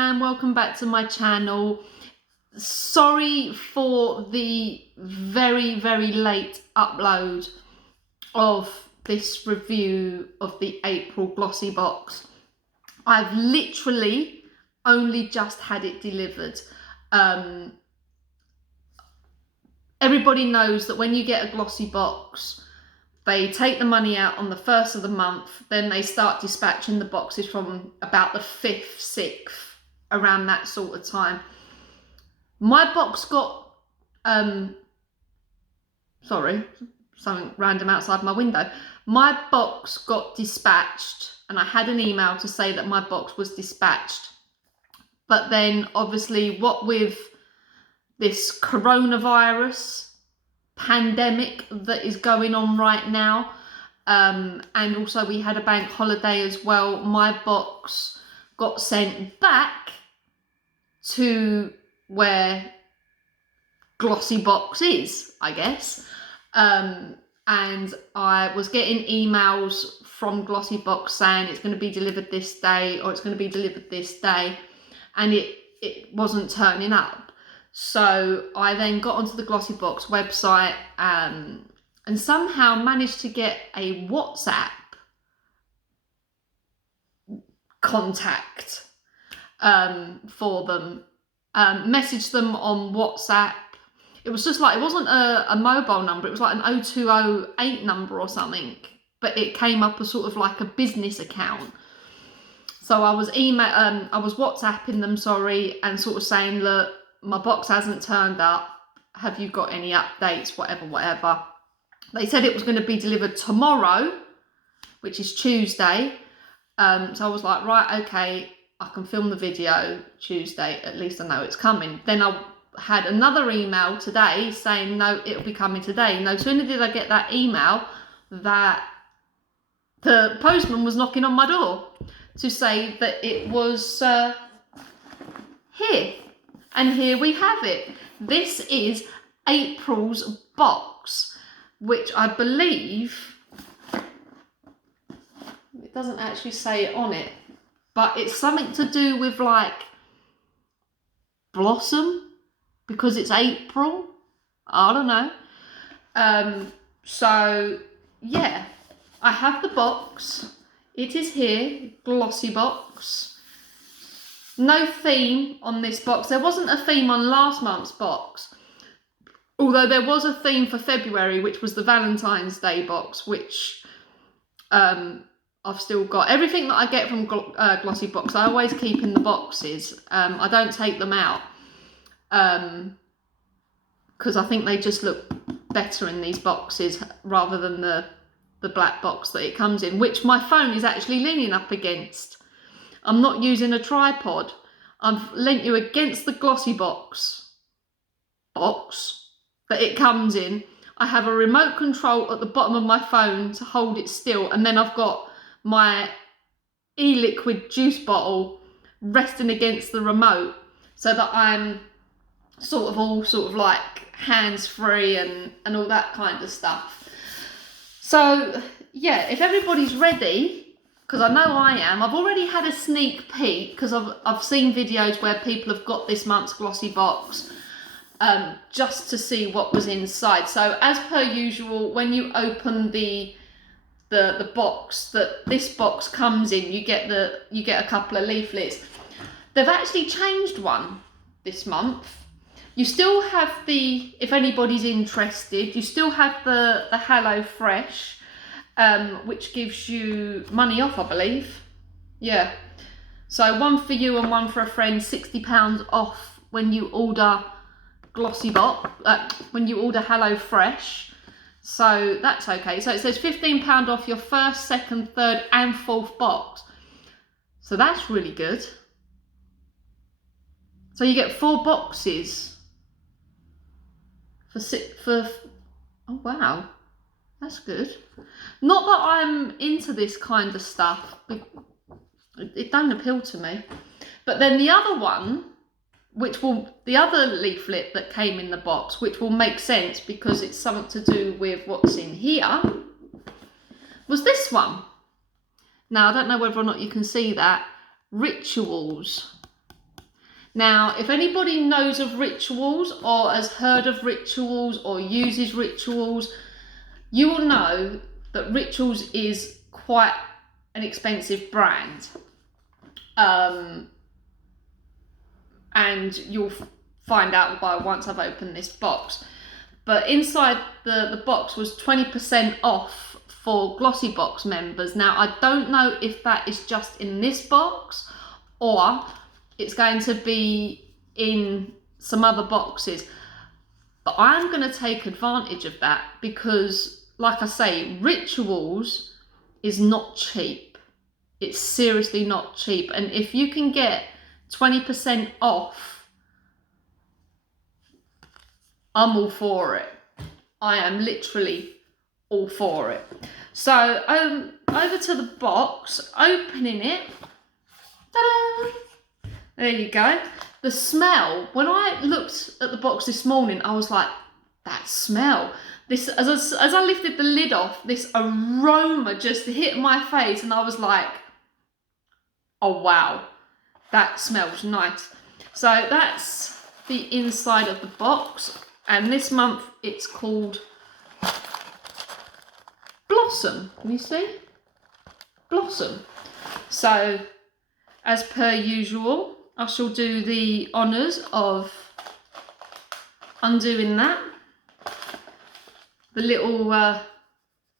and welcome back to my channel. Sorry for the very late upload of this review of the April Glossybox. I've literally only just had it delivered. Everybody knows that when you get a Glossybox, they take the money out on the 1st of the month, then they start dispatching the boxes from about the 5th, 6th, around that sort of time. My box got, sorry, something random outside my window. My box got dispatched and I had an email to say that my box was dispatched. But then obviously what with this coronavirus pandemic that is going on right now, and also we had a bank holiday as well, my box got sent back to where Glossybox is, I guess, and I was getting emails from Glossybox saying it's going to be delivered this day or it's going to be delivered this day, and it wasn't turning up. So I then got onto the Glossybox website and somehow managed to get a WhatsApp contact for them. Messaged them on WhatsApp. It was just like, it wasn't a mobile number, it was like an 0208 number or something, but it came up as sort of like a business account. So I was WhatsApping them, sorry, and sort of saying, look, my box hasn't turned up, have you got any updates, whatever. They said it was going to be delivered tomorrow, which is Tuesday. So I was like, right, okay, I can film the video Tuesday, at least I know it's coming. Then I had another email today saying, no, it'll be coming today. No sooner did I get that email that the postman was knocking on my door to say that it was here. And here we have it. This is April's box, which I believe, it doesn't actually say it on it, but it's something to do with like blossom, because it's April. I don't know. So yeah, I have the box. It is here, Glossybox. No theme on this box. There wasn't a theme on last month's box, although there was a theme for February, which was the Valentine's Day box, which I've still got. Everything that I get from Glossybox, I always keep in the boxes. I don't take them out because I think they just look better in these boxes rather than the black box that it comes in, which my phone is actually leaning up against. I'm not using a tripod. I've leant you against the Glossybox box that it comes in. I have a remote control at the bottom of my phone to hold it still, and then I've got my e-liquid juice bottle resting against the remote so that I'm sort of like hands-free and all that kind of stuff. So yeah, if everybody's ready, because I know I am. I've already had a sneak peek because I've seen videos where people have got this month's Glossybox just to see what was inside. So as per usual, when you open the box that this box comes in, you get a couple of leaflets. They've actually changed one this month. You still have the, if anybody's interested, you still have the Hello Fresh. Which gives you money off, I believe. Yeah. So one for you and one for a friend, £60 off when you order Glossybox, when you order Hello Fresh. So that's okay. So it says £15 off your first, second, third and fourth box. So that's really good. So you get 4 boxes for oh wow. That's good. Not that I'm into this kind of stuff. It don't appeal to me. But then the other one, the other leaflet that came in the box, which will make sense because it's something to do with what's in here, was this one. Now, I don't know whether or not you can see that. Rituals. Now, if anybody knows of Rituals or has heard of Rituals or uses Rituals, you will know that Rituals is quite an expensive brand. And you'll find out why once I've opened this box. But inside the box was 20% off for Glossybox members. Now, I don't know if that is just in this box or it's going to be in some other boxes. But I'm going to take advantage of that because, like I say, Rituals is not cheap. It's seriously not cheap. And if you can get 20% off, I'm all for it. I am literally all for it. So over to the box, opening it. Ta-da! There you go. The smell, when I looked at the box this morning, I was like, that smell. This, as I lifted the lid off, this aroma just hit my face and I was like, oh wow, that smells nice. So that's the inside of the box. And this month it's called Blossom. Can you see? Blossom. So as per usual, I shall do the honours of undoing that. The little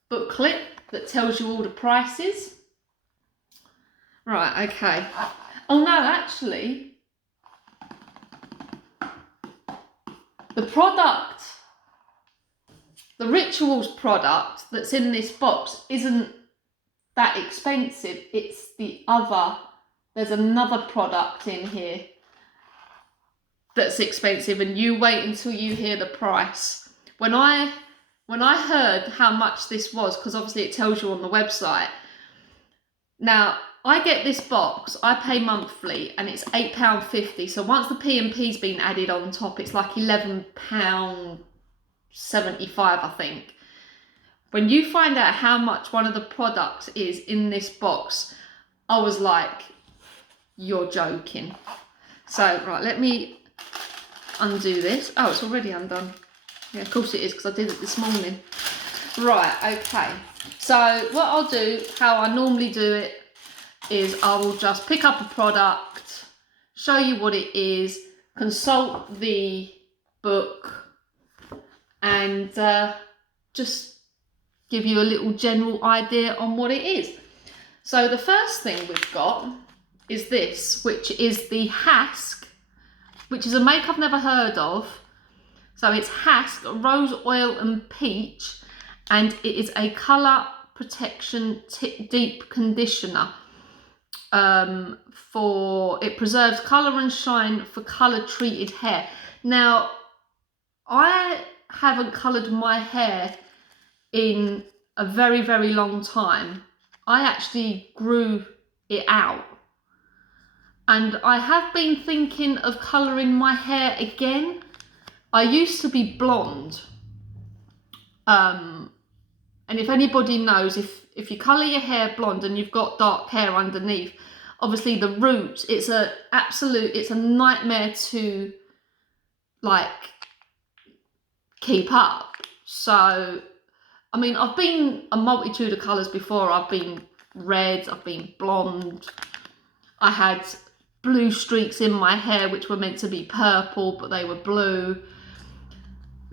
booklet that tells you all the prices. Right, okay. Oh no, actually, the product, the Rituals product that's in this box isn't that expensive. It's the other, there's another product in here that's expensive, and you wait until you hear the price. When I heard how much this was, because obviously it tells you on the website. Now, I get this box, I pay monthly, and it's £8.50. So once the P&P's been added on top, it's like £11.75, I think. When you find out how much one of the products is in this box, I was like, you're joking. So, right, let me undo this. Oh, it's already undone. Yeah, of course it is, because I did it this morning. Right, okay. So what I'll do, how I normally do it, is I will just pick up a product, show you what it is, consult the book, and just give you a little general idea on what it is. So the first thing we've got is this, which is the Hask, which is a make I've never heard of. So it's Hask Rose Oil and Peach, and it is a colour protection deep conditioner. It preserves colour and shine for colour treated hair. Now, I haven't coloured my hair in a very, very long time. I actually grew it out. And I have been thinking of colouring my hair again. I used to be blonde. And if anybody knows, if you colour your hair blonde and you've got dark hair underneath, obviously the roots, it's a nightmare to like keep up. So, I mean, I've been a multitude of colours before. I've been red, I've been blonde. I had blue streaks in my hair which were meant to be purple, but they were blue.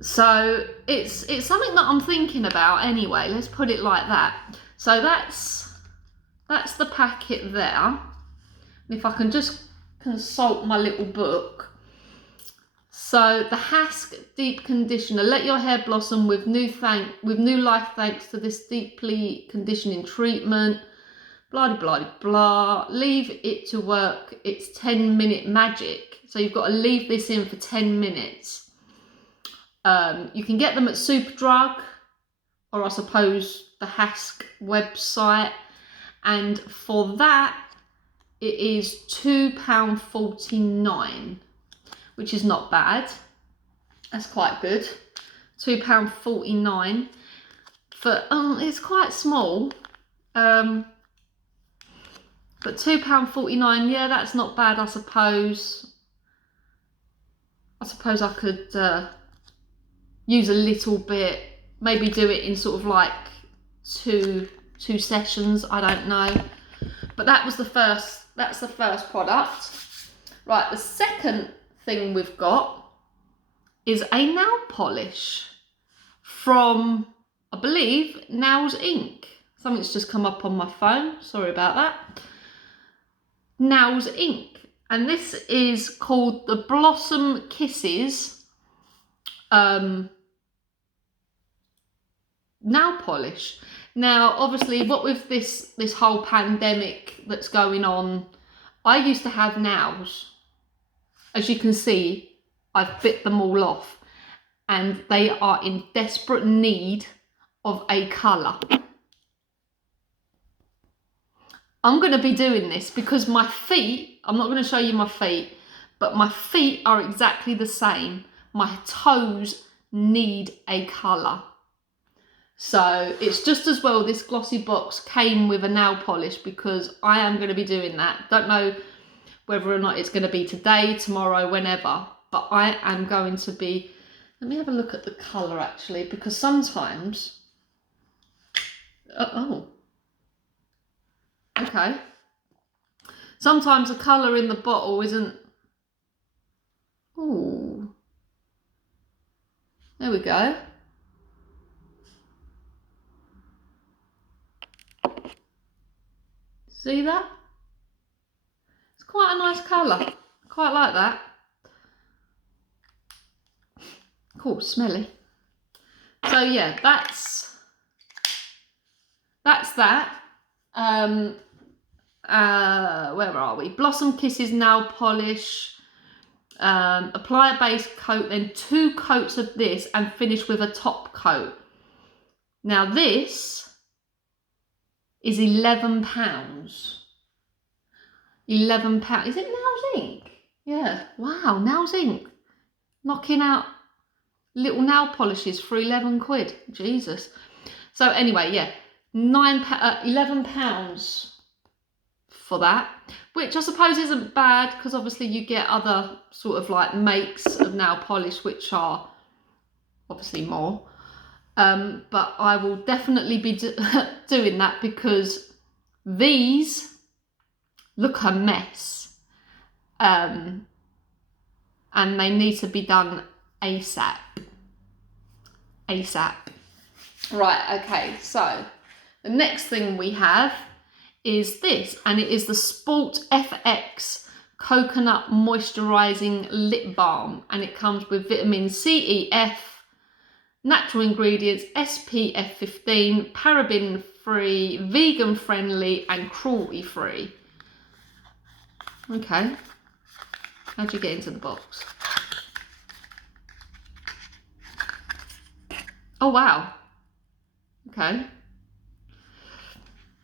So it's something that I'm thinking about anyway, let's put it like that. So that's the packet there. And if I can just consult my little book. So the Hask Deep Conditioner, let your hair blossom with new life thanks to this deeply conditioning treatment. Blah, blah, blah, blah. Leave it to work. It's 10-minute magic. So you've got to leave this in for 10 minutes. You can get them at Superdrug, or I suppose the Hask website. And for that, it is £2.49, which is not bad. That's quite good. £2.49. For it's quite small. But £2.49, yeah, that's not bad, I suppose. I suppose I could use a little bit, maybe do it in sort of like two sessions, I don't know. But that's the first product. Right, the second thing we've got is a nail polish from, I believe, Nails Inc. Something's just come up on my phone, sorry about that. Nails Inc. And this is called the Blossom Kisses nail polish. Now, obviously, what with this whole pandemic that's going on, I used to have nails. As you can see, I've bit them all off, and they are in desperate need of a colour. I'm going to be doing this because my feet, I'm not going to show you my feet, but my feet are exactly the same. My toes need a colour. So it's just as well this Glossybox came with a nail polish, because I am going to be doing that. Don't know whether or not it's going to be today, tomorrow, whenever, but I am going to be, let me have a look at the colour actually, because sometimes, oh, okay. Sometimes the colour in the bottle isn't, oh, there we go. See that? It's quite a nice colour. Quite like that. Cool, smelly. So yeah, that's that. Where are we? Blossom Kisses nail polish. Apply a base coat, then 2 coats of this, and finish with a top coat. Now this is £11. £11. Is it Nails Inc? Yeah. Wow, Nails Inc. Knocking out little nail polishes for £11. Jesus. So anyway, yeah, £11 for that, which I suppose isn't bad, because obviously you get other sort of like makes of nail polish which are obviously more. But I will definitely be doing that, because these look a mess, and they need to be done ASAP. Right, okay, so the next thing we have is this, and it is the Sport FX Coconut Moisturising Lip Balm, and it comes with vitamin C, E, F, natural ingredients, SPF 15, paraben free, vegan friendly, and cruelty free. Okay, how'd you get into the box? Oh wow, okay,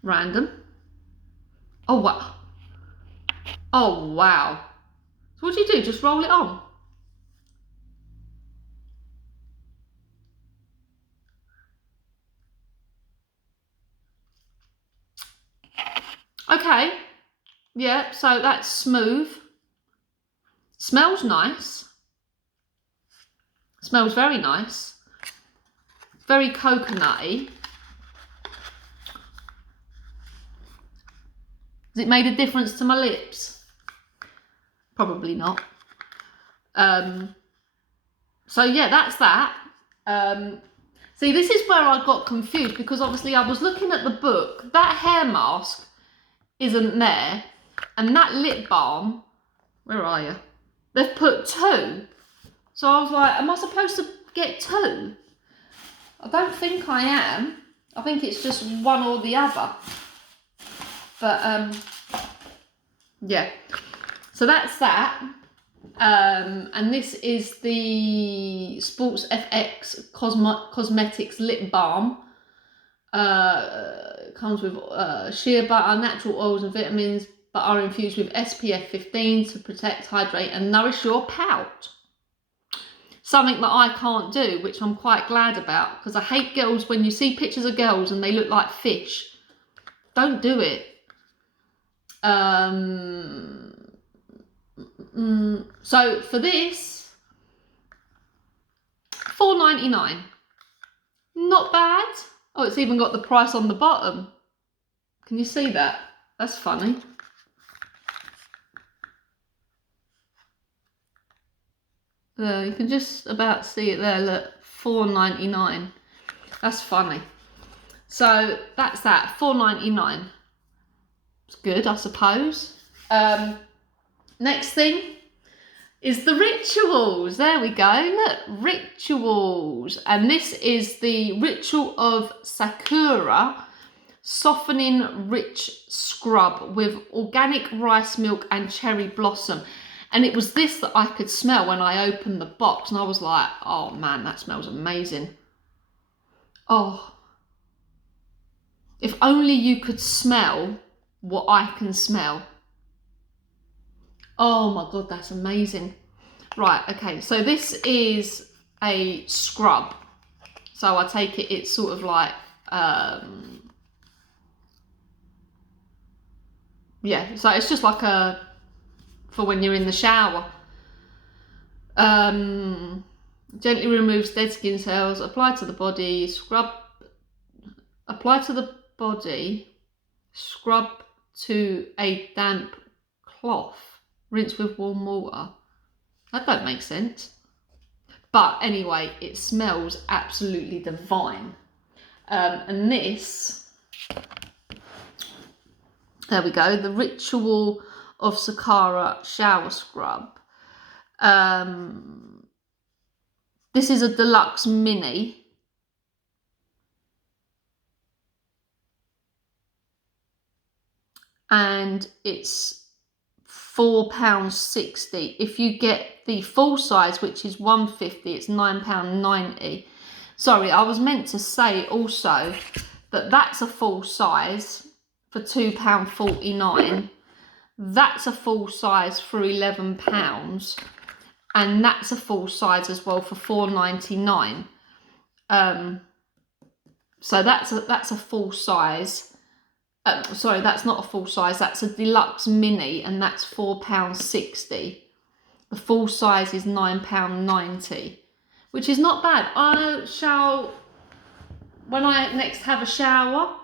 random. Oh wow, oh wow. So what do you do, just roll it on? Okay, yeah, so that's smooth. Smells nice. Smells very nice. Very coconutty. Has it made a difference to my lips? Probably not. So yeah, that's that. See, this is where I got confused, because obviously I was looking at the book. That hair mask isn't there, and that lip balm, where are you? They've put 2. So I was like, am I supposed to get 2? I don't think I am. I think it's just one or the other. But yeah, so that's that. And this is the Sports FX Cosmetics Lip Balm. Comes with shea butter, natural oils and vitamins, but are infused with SPF 15 to protect, hydrate and nourish your pout. Something that I can't do, which I'm quite glad about, because I hate girls, when you see pictures of girls and they look like fish. Don't do it. So for this, £4.99. Not bad. Oh, it's even got the price on the bottom. Can you see that? That's funny. There, you can just about see it there. Look, £4.99. That's funny. So that's that, £4.99. It's good, I suppose. Next thing is the rituals. There we go. Look, rituals. And this is the Ritual of Sakura Softening Rich Scrub with organic rice milk and cherry blossom. And it was this that I could smell when I opened the box. And I was like, oh man, that smells amazing. Oh, if only you could smell what I can smell. Oh my God, that's amazing. Right, okay, so this is a scrub. So I take it it's sort of like, yeah, so it's just like for when you're in the shower. Gently removes dead skin cells, apply to the body, apply to the body, scrub to a damp cloth, rinse with warm water. That don't make sense. But anyway, it smells absolutely divine. And this, there we go, the Ritual of Sakura Shower Scrub. This is a deluxe mini. And it's £4.60. If you get the full size, which is £1.50, it's £9.90. Sorry, I was meant to say also that that's a full size for £2.49. That's a full size for £11. And that's a full size as well for £4.99. So that's a full size. Sorry, that's not a full size. That's a deluxe mini, and that's £4.60. The full size is £9.90, which is not bad. When I next have a shower,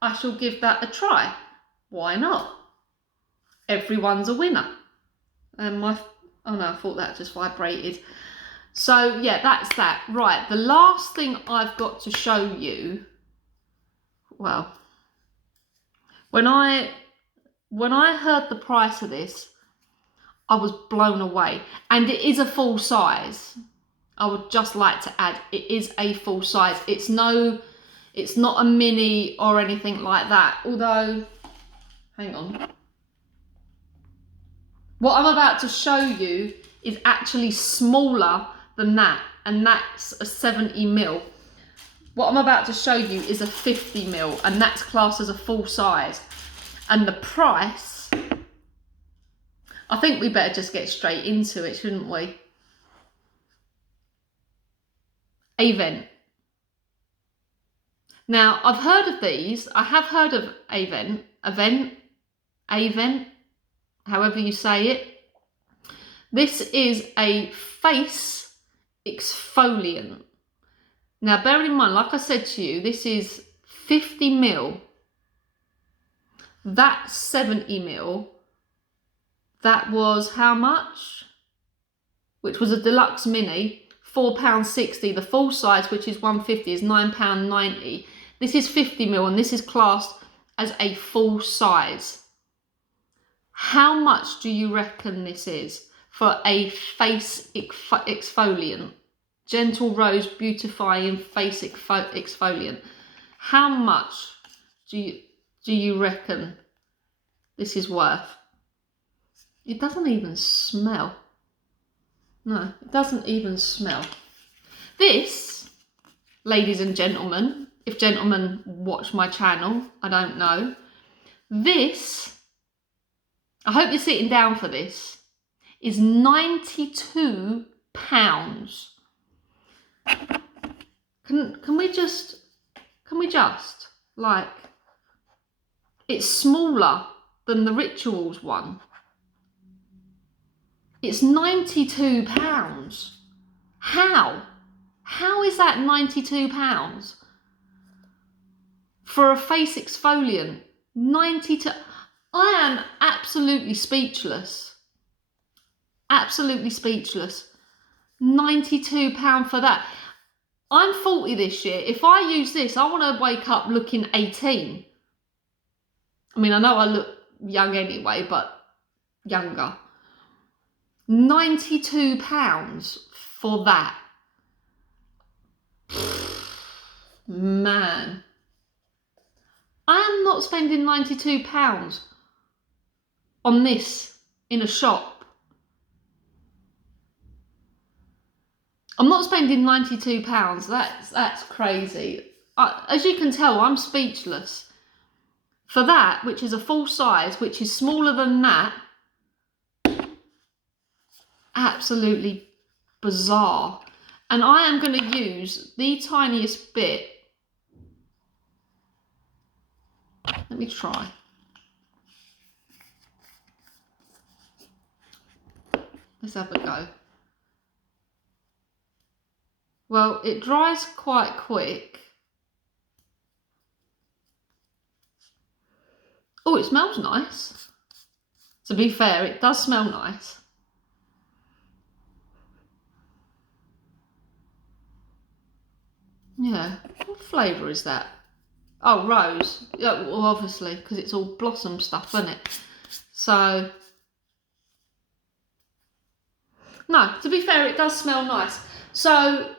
I shall give that a try. Why not? Everyone's a winner. And oh no, I thought that just vibrated. So yeah, that's that. Right, the last thing I've got to show you, well, when I heard the price of this, I was blown away. And it is a full size. I would just like to add, it is a full size. It's not a mini or anything like that. Although, hang on. What I'm about to show you is actually smaller than that. And that's a 70ml. What I'm about to show you is a 50ml, and that's classed as a full size. And the price, I think we better just get straight into it, shouldn't we? Avent. Now, I've heard of these. I have heard of Avent, however you say it. This is a face exfoliant. Now, bear in mind, like I said to you, this is 50ml. That's 70ml. That was how much? Which was a deluxe mini, £4.60. The full size, which is £1.50, is £9.90. This is 50ml, and this is classed as a full size. How much do you reckon this is for a face exfoliant? Gentle Rose Beautifying Face Exfoliant. How much do you reckon this is worth? It doesn't even smell. No, it doesn't even smell. This, ladies and gentlemen, if gentlemen watch my channel, I don't know. This, I hope you're sitting down for this, is £92. Can we just, like, it's smaller than the Rituals one. It's £92. How? How is that £92 for a face exfoliant? 92. I am absolutely speechless. Absolutely speechless. £92 for that. I'm 40 this year. If I use this, I want to wake up looking 18. I mean, I know I look young anyway, but younger. £92 for that. Man. I am not spending £92 on this in a shop. I'm not spending £92. That's crazy. As you can tell, I'm speechless. For that, which is a full size, which is smaller than that, absolutely bizarre. And I am going to use the tiniest bit. Let me try. Let's have a go. Well, it dries quite quick. Oh, it smells nice. To be fair, it does smell nice. Yeah, what flavour is that? Oh, rose. Yeah, well, obviously, because it's all blossom stuff, isn't it? So, no, to be fair, it does smell nice. So,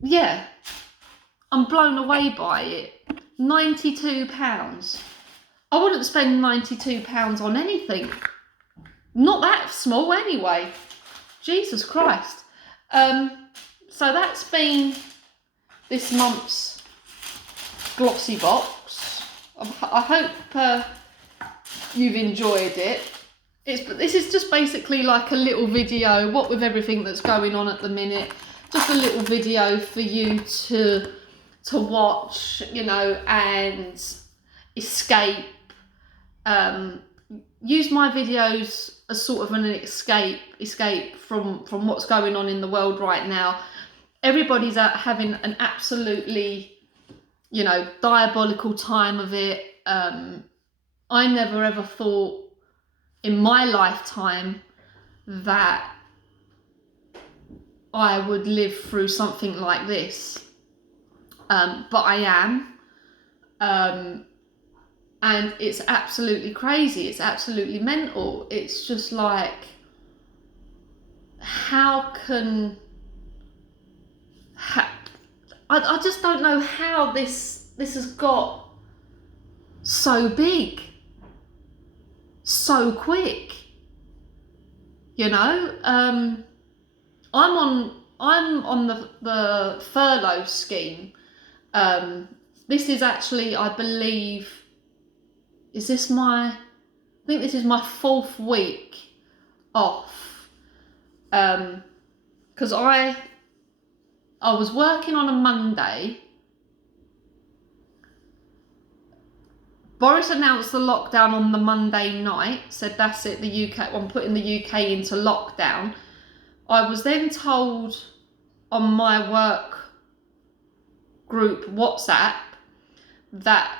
yeah, I'm blown away by it. £92. I wouldn't spend £92 on anything. Not that small anyway. Jesus Christ. So that's been this month's Glossybox. I hope you've enjoyed it. This is just basically like a little video, what with everything that's going on at the minute. Just a little video for you to watch, you know, and escape. Use my videos as sort of an escape from what's going on in the world right now. Everybody's out having an absolutely, you know, diabolical time of it. I never ever thought in my lifetime that I would live through something like this, but I am. And it's absolutely crazy. It's absolutely mental. It's just like, how can... I just don't know how this has got so big, so quick. You know, I'm on the furlough scheme. This is actually, I believe, I think this is my 4th week off. Because I was working on a Monday. Boris announced the lockdown on the Monday night, said that's it, the UK, I'm putting the UK into lockdown. I was then told on my work group WhatsApp that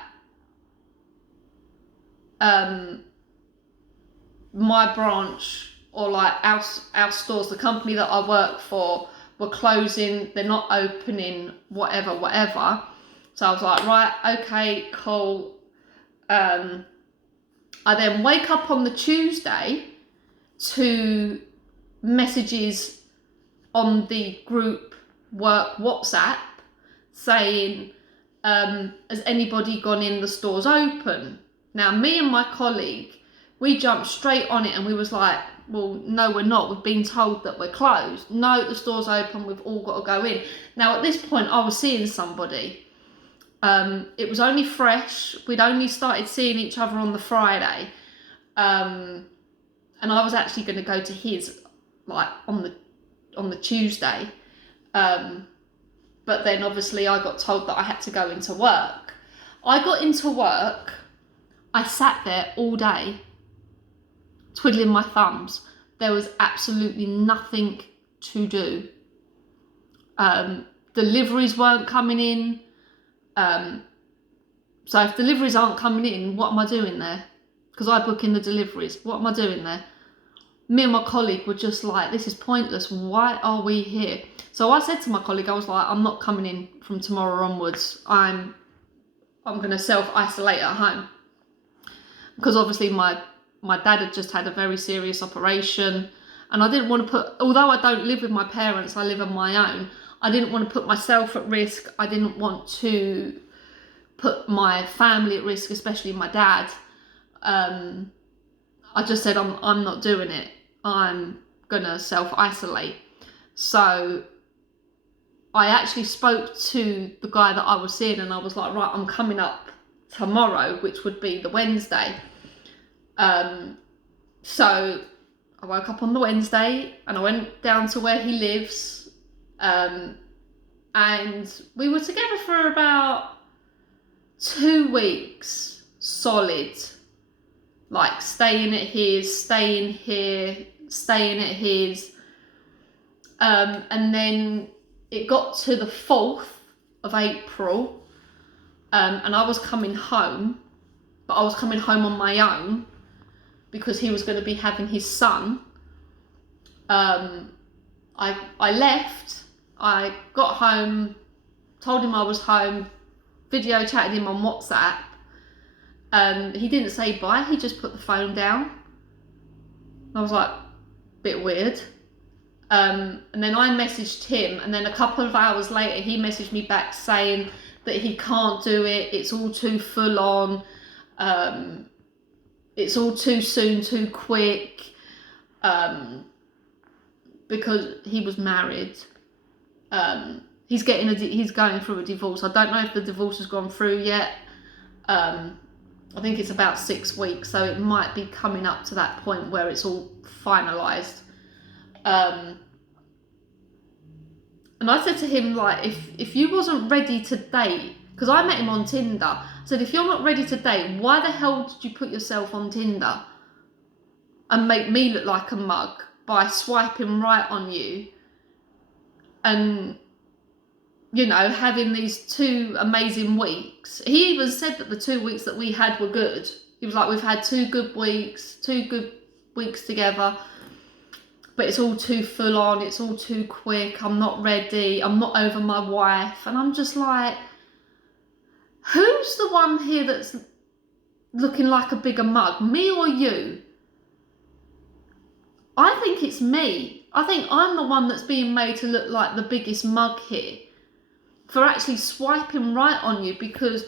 my branch, or like our stores, the company that I work for, were closing, they're not opening, whatever. So I was like, right, okay, cool. I then wake up on the Tuesday to messages on the group work WhatsApp saying, has anybody gone in, the store's open? Now, me and my colleague, we jumped straight on it and we was like, well, no, we're not. We've been told that we're closed. No, the store's open. We've all got to go in. Now, at this point, I was seeing somebody. It was only fresh. We'd only started seeing each other on the Friday. And I was actually going to go to his, like, on the Tuesday. But then, obviously, I got told that I had to go into work. I got into work. I sat there all day, twiddling my thumbs. There was absolutely nothing to do. Deliveries weren't coming in. So if deliveries aren't coming in, what am I doing there? Because I book in the deliveries. What am I doing there? Me and my colleague were just like, this is pointless. Why are we here? So I said to my colleague, I was like, I'm not coming in from tomorrow onwards. I'm going to self-isolate at home. Because obviously my dad had just had a very serious operation. And I didn't want to put, although I don't live with my parents, I live on my own. I didn't want to put myself at risk. I didn't want to put my family at risk, especially my dad. I just said, I'm not doing it. I'm going to self-isolate. So I actually spoke to the guy that I was seeing and I was like, right, I'm coming up tomorrow, which would be the Wednesday. So I woke up on the Wednesday and I went down to where he lives. And we were together for about 2 weeks solid, like staying at his, staying here, staying at his. And then it got to the 4th of April, and I was coming home, but I was coming home on my own because he was going to be having his son. I left, I got home, told him I was home, video chatted him on WhatsApp. He didn't say bye, he just put the phone down. I was like, bit weird. And then I messaged him, and then a couple of hours later he messaged me back saying that he can't do it, it's all too full on, it's all too soon, too quick, because he was married. He's going through a divorce. I don't know if the divorce has gone through yet. I think it's about 6 weeks, so it might be coming up to that point where it's all finalised. And I said to him, like, if you wasn't ready to date, because I met him on Tinder, I said, if you're not ready to date, why the hell did you put yourself on Tinder and make me look like a mug by swiping right on you and, you know, having these 2 amazing weeks? He even said that the 2 weeks that we had were good. He was like, we've had 2 good weeks together, but it's all too full on, it's all too quick, I'm not ready, I'm not over my wife. And I'm just like, who's the one here that's looking like a bigger mug, me or you? I think it's me. I think I'm the one that's being made to look like the biggest mug here for actually swiping right on you, because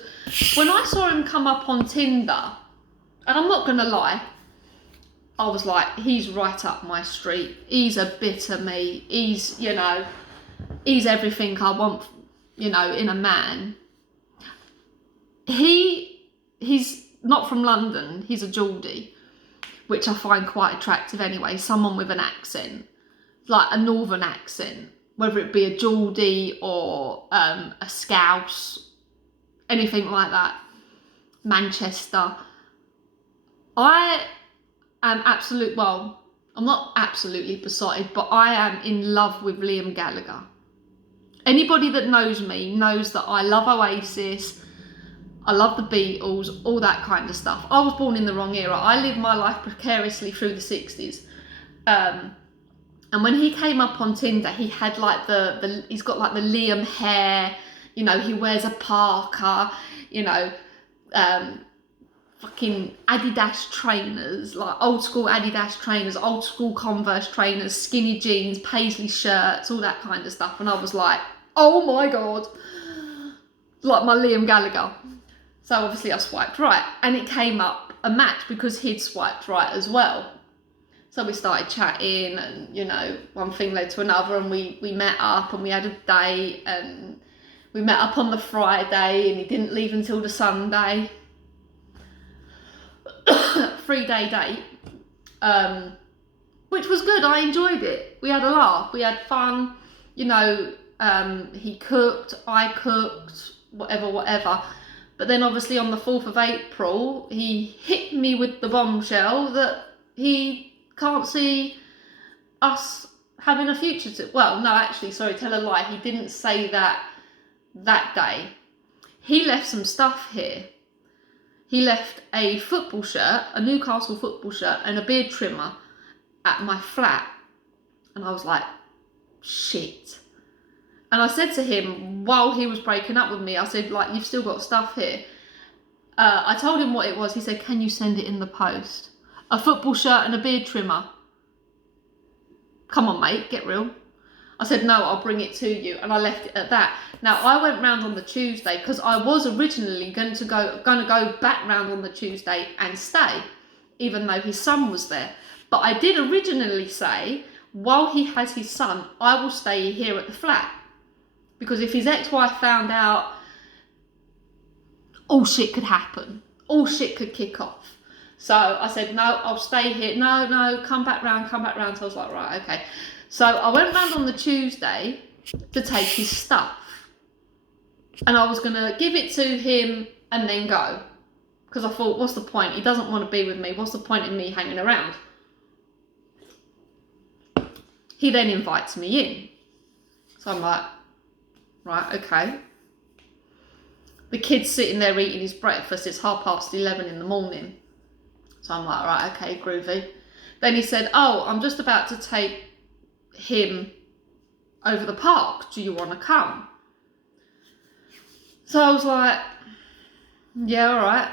when I saw him come up on Tinder, and I'm not gonna lie, I was like, he's right up my street. He's a bit of me. He's, you know, he's everything I want, you know, in a man. He's not from London. He's a Geordie, which I find quite attractive anyway. Someone with an accent, like a northern accent, whether it be a Geordie or a Scouse, anything like that. Manchester. I'm not absolutely besotted, but I am in love with Liam Gallagher. Anybody that knows me knows that I love Oasis, I love the Beatles, all that kind of stuff. I was born in the wrong era. I lived my life precariously through the 60s. And when he came up on Tinder, he had like he's got like the Liam hair, you know, he wears a parka, you know, fucking Adidas trainers, like old school Adidas trainers, old school Converse trainers, skinny jeans, paisley shirts, all that kind of stuff. And I was like, oh my God, like my Liam Gallagher. So obviously I swiped right, and it came up a match because he'd swiped right as well. So we started chatting, and, you know, one thing led to another, and we met up and we had a date, and we met up on the Friday and he didn't leave until the Sunday. 3-day date, which was good. I enjoyed it. We had a laugh, we had fun, you know. He cooked, I cooked, whatever. But then obviously on the 4th of April, he hit me with the bombshell that he can't see us having a future well, no, actually, sorry, tell a lie. He didn't say that day. He left some stuff here. He left a football shirt, a Newcastle football shirt, and a beard trimmer at my flat. And I was like, shit. And I said to him, while he was breaking up with me, I said, like, you've still got stuff here. I told him what it was. He said, can you send it in the post? A football shirt and a beard trimmer. Come on, mate, get real. I said, no, I'll bring it to you. And I left it at that. Now, I went round on the Tuesday because I was originally going to go back round on the Tuesday and stay, even though his son was there. But I did originally say, while he has his son, I will stay here at the flat. Because if his ex-wife found out, all shit could happen. All shit could kick off. So I said, no, I'll stay here. No, come back round. So I was like, right, okay. So I went round on the Tuesday to take his stuff. And I was going to give it to him and then go. Because I thought, what's the point? He doesn't want to be with me. What's the point in me hanging around? He then invites me in. So I'm like, right, okay. The kid's sitting there eating his breakfast. It's 11:30 in the morning. So I'm like, right, okay, groovy. Then he said, oh, I'm just about to take him over the park. Do you want to come? So I was like, yeah, all right.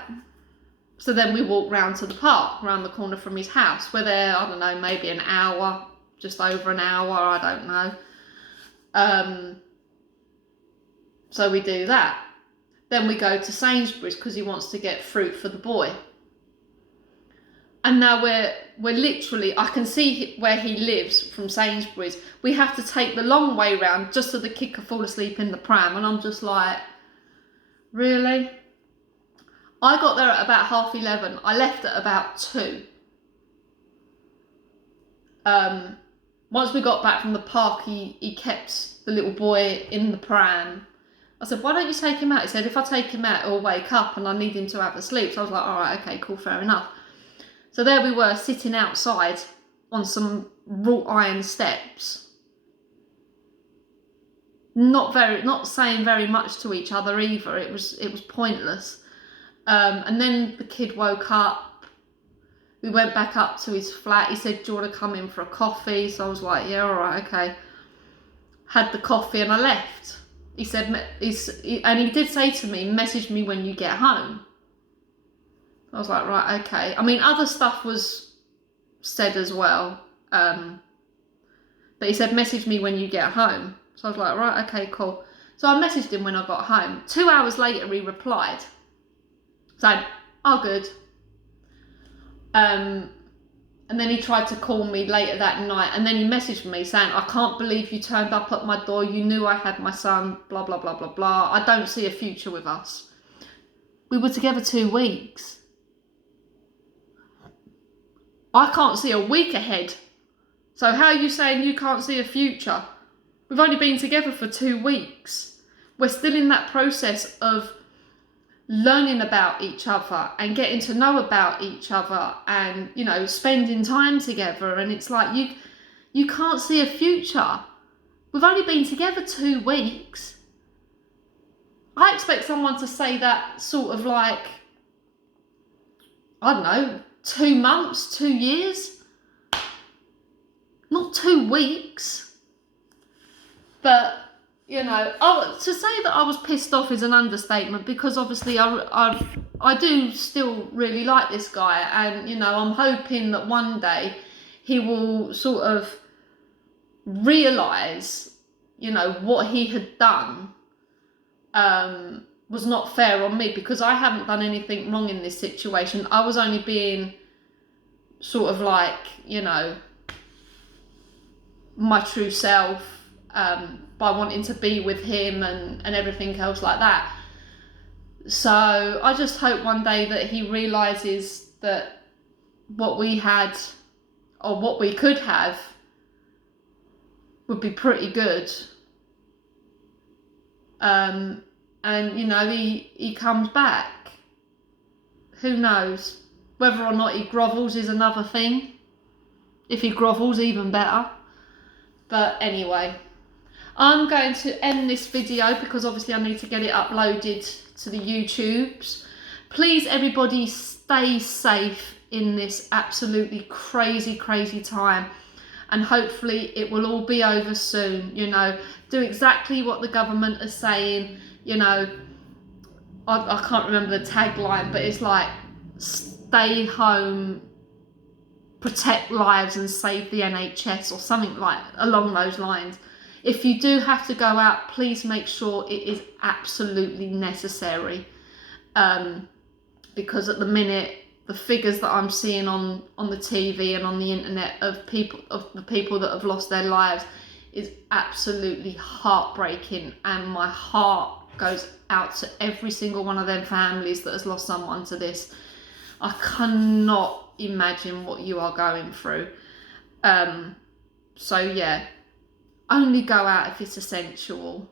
So then we walked round to the park, round the corner from his house. We're there, I don't know, maybe an hour, just over an hour, I don't know. So we do that. Then we go to Sainsbury's because he wants to get fruit for the boy. And now we're literally, I can see where he lives from Sainsbury's. We have to take the long way round just so the kid can fall asleep in the pram. And I'm just like, really? I got there at about 11:30. I left at about 2. Once we got back from the park, he kept the little boy in the pram. I said, why don't you take him out? He said, if I take him out, he'll wake up and I need him to have a sleep. So I was like, all right, okay, cool, fair enough. So there we were, sitting outside on some wrought iron steps. Not saying very much to each other either. It was pointless. And then the kid woke up. We went back up to his flat. He said, do you want to come in for a coffee? So I was like, yeah, all right, okay. Had the coffee and I left. He said, and he did say to me, message me when you get home. I was like, right, okay. I mean, other stuff was said as well. But he said, message me when you get home. So I was like, right, okay, cool. So I messaged him when I got home. 2 hours later, he replied. So, oh, good. And then he tried to call me later that night. And then he messaged me saying, I can't believe you turned up at my door. You knew I had my son, blah, blah, blah, blah, blah. I don't see a future with us. We were together 2 weeks. I can't see a week ahead. So how are you saying you can't see a future? We've only been together for 2 weeks. We're still in that process of learning about each other and getting to know about each other and, you know, spending time together. And it's like, you can't see a future. We've only been together 2 weeks. I expect someone to say that sort of like, I don't know, 2 months, 2 years, not 2 weeks. But, you know, to say that I was pissed off is an understatement, because obviously I do still really like this guy, and, you know, I'm hoping that one day he will sort of realise, you know, what he had done was not fair on me, because I haven't done anything wrong in this situation. I was only being sort of like, you know, my true self, by wanting to be with him and everything else like that. So I just hope one day that he realises that what we had, or what we could have, would be pretty good. And, you know, he comes back. Who knows? Whether or not he grovels is another thing. If he grovels, even better. But anyway, I'm going to end this video because obviously I need to get it uploaded to the YouTubes. Please, everybody, stay safe in this absolutely crazy, crazy time. And hopefully it will all be over soon, you know. Do exactly what the government is saying, you know. I can't remember the tagline, but it's like, stay home, protect lives and save the NHS, or something like along those lines. If you do have to go out, please make sure it is absolutely necessary. Because at the minute, the figures that I'm seeing on the TV and on the internet of the people that have lost their lives is absolutely heartbreaking, and my heart goes out to every single one of them families that has lost someone to this. I cannot imagine what you are going through. So yeah, only go out if it's essential.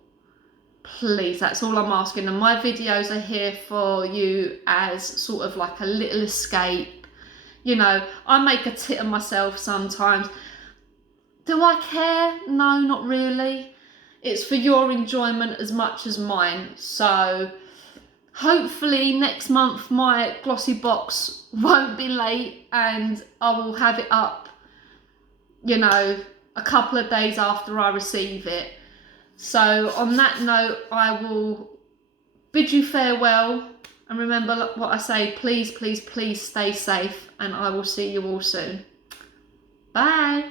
Please, that's all I'm asking. And my videos are here for you as sort of like a little escape. You know, I make a tit of myself sometimes. Do I care? No, not really. It's for your enjoyment as much as mine. So hopefully next month my Glossybox won't be late and I will have it up, you know, a couple of days after I receive it. So on that note, I will bid you farewell, and remember what I say, please, please, please stay safe, and I will see you all soon. Bye.